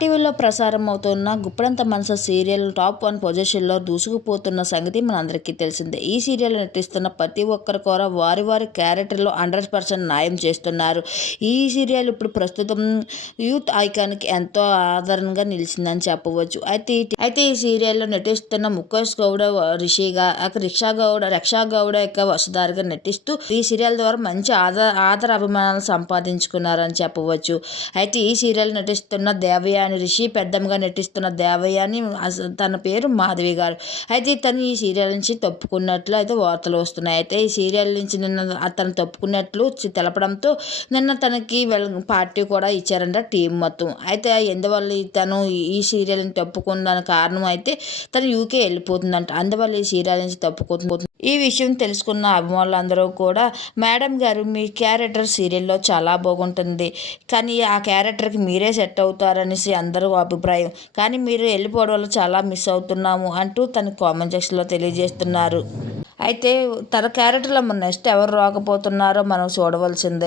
టీవీలో ప్రసారం అవుతున్న గుప్పడంత మనసు సీరియల్ టాప్ వన్ పొజిషన్లో దూసుకుపోతున్న సంగతి మనందరికీ తెలిసిందే. ఈ సీరియల్ నటిస్తున్న ప్రతి ఒక్కరు కూడా వారి వారి క్యారెక్టర్లో హండ్రెడ్ పర్సెంట్ న్యాయం చేస్తున్నారు. ఈ సీరియల్ ఇప్పుడు ప్రస్తుతం యూత్ ఐకాన్కి ఎంతో ఆదరణగా నిలిచిందని చెప్పవచ్చు. అయితే అయితే ఈ సీరియల్లో నటిస్తున్న ముఖేష్ గౌడ రిషిగా రిక్షా గౌడ రక్షా గౌడ యొక్క వసుదారిగా నటిస్తూ ఈ సీరియల్ ద్వారా మంచి ఆదర ఆదర అభిమానాలు సంపాదించుకున్నారని చెప్పవచ్చు. అయితే ఈ సీరియల్ నటిస్తున్న దేవయాని రిషి పెద్దమ్మగా నటిస్తున్న దేవయ్య అని తన పేరు మాధవి గారు. అయితే తను ఈ సీరియల్ నుంచి తప్పుకున్నట్లు అయితే వార్తలు వస్తున్నాయి. అయితే ఈ సీరియల్ నుంచి నిన్న అతను తప్పుకున్నట్లు తెలపడంతో నిన్న తనకి వెల్ పార్టీ కూడా ఇచ్చారంట టీం మొత్తం. అయితే ఎందువల్ల ఈ తను ఈ సీరియల్ని తప్పుకున్న కారణం అయితే తను యూకే వెళ్ళిపోతుందంట. అందువల్ల ఈ సీరియల్ నుంచి తప్పుకుంటుంది ఈ విషయం తెలుసుకున్న అభిమానులందరూ కూడా మేడం గారు మీ క్యారెక్టర్ సీరియల్లో చాలా బాగుంటుంది. కానీ ఆ క్యారెక్టర్కి మీరే సెట్ అవుతారనేసి అందరూ అభిప్రాయం. కానీ మీరు వెళ్ళిపోవడం వల్ల చాలా మిస్ అవుతున్నాము అంటూ తన కామెంట్ సెక్షన్లో తెలియజేస్తున్నారు. అయితే తన క్యారెక్టర్లో మన నెక్స్ట్ ఎవరు రాకపోతున్నారో మనం చూడవలసిందే.